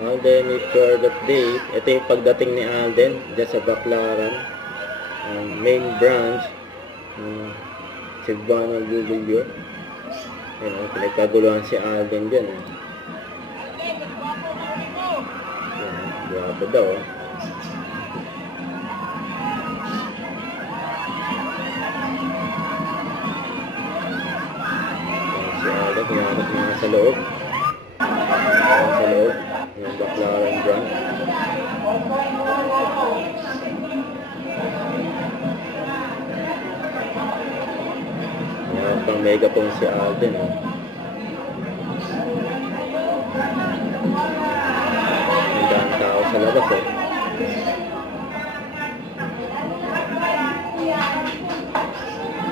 Alden is short update. Ito yung pagdating ni Alden dyan sa Baclaran. Main branch. Cebuano Jubilio. Ayan, pinagkaguluhan si Alden dyan. Guwapo daw. Si Alden, pinakot mga sa loob. Sa loob. Yung Baclaran branch. Pang megaphone si Alden. Ang daming tao sa labas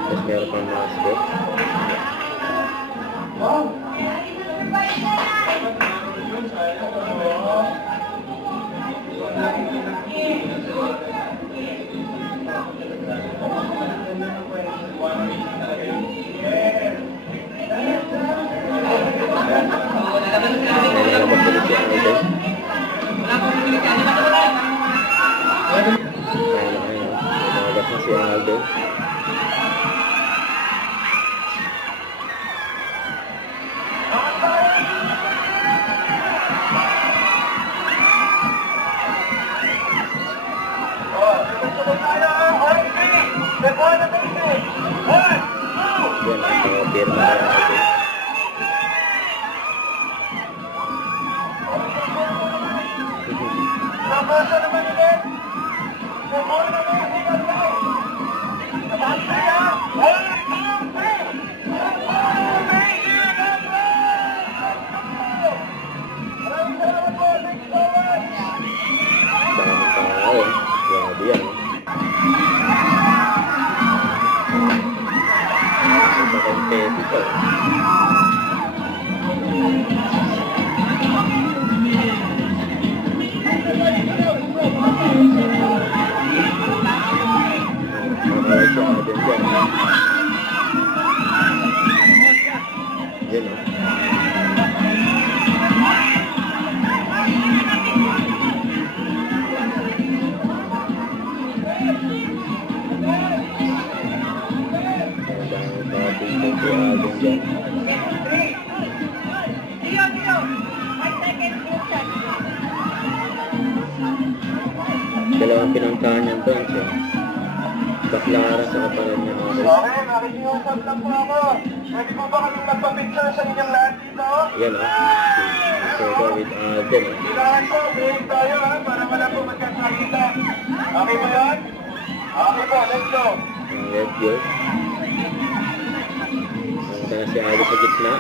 Tapos meron pang mascot. Nalabas ulit si Alden. Nalabas na si Alden. Yan ang pirma ni Alden. Daming tao. Grabe yan. Bakang pepi pa. Nakakawag siya ka din dyan. Yan o. Dalawang pinuntahan niyang branch Baclaran sa kapalan niya. Okay, nakikiusap lang po ako. Pwede po ba kami magpapicture sa inyong lahat dito? Yan Soga with Alden Kailangan po, break tayo para wala po magkakakita. Okay ba yan? Okay po, let's go. Let's go. Punta na si Alden sa gitna.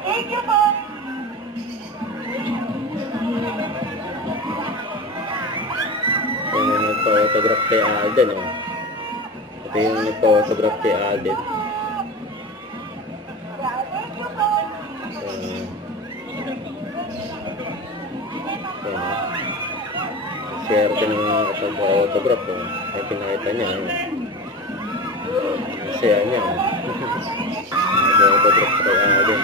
Thank you po. Ito yung nagpa-autograph kay Alden Ito yung nagpa-autograph kay Alden. Share ka ng pag-autograph ay pinakita niya saya niya nag-autograph kay Alden.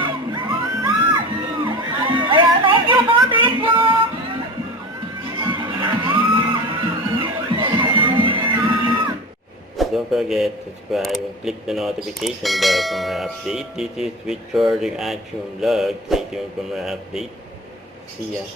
Ayan, thank you po, thank you. Don't forget to subscribe and click the notification bell for more update. This is Richard Action Vlog. Stay tuned for more update. See ya.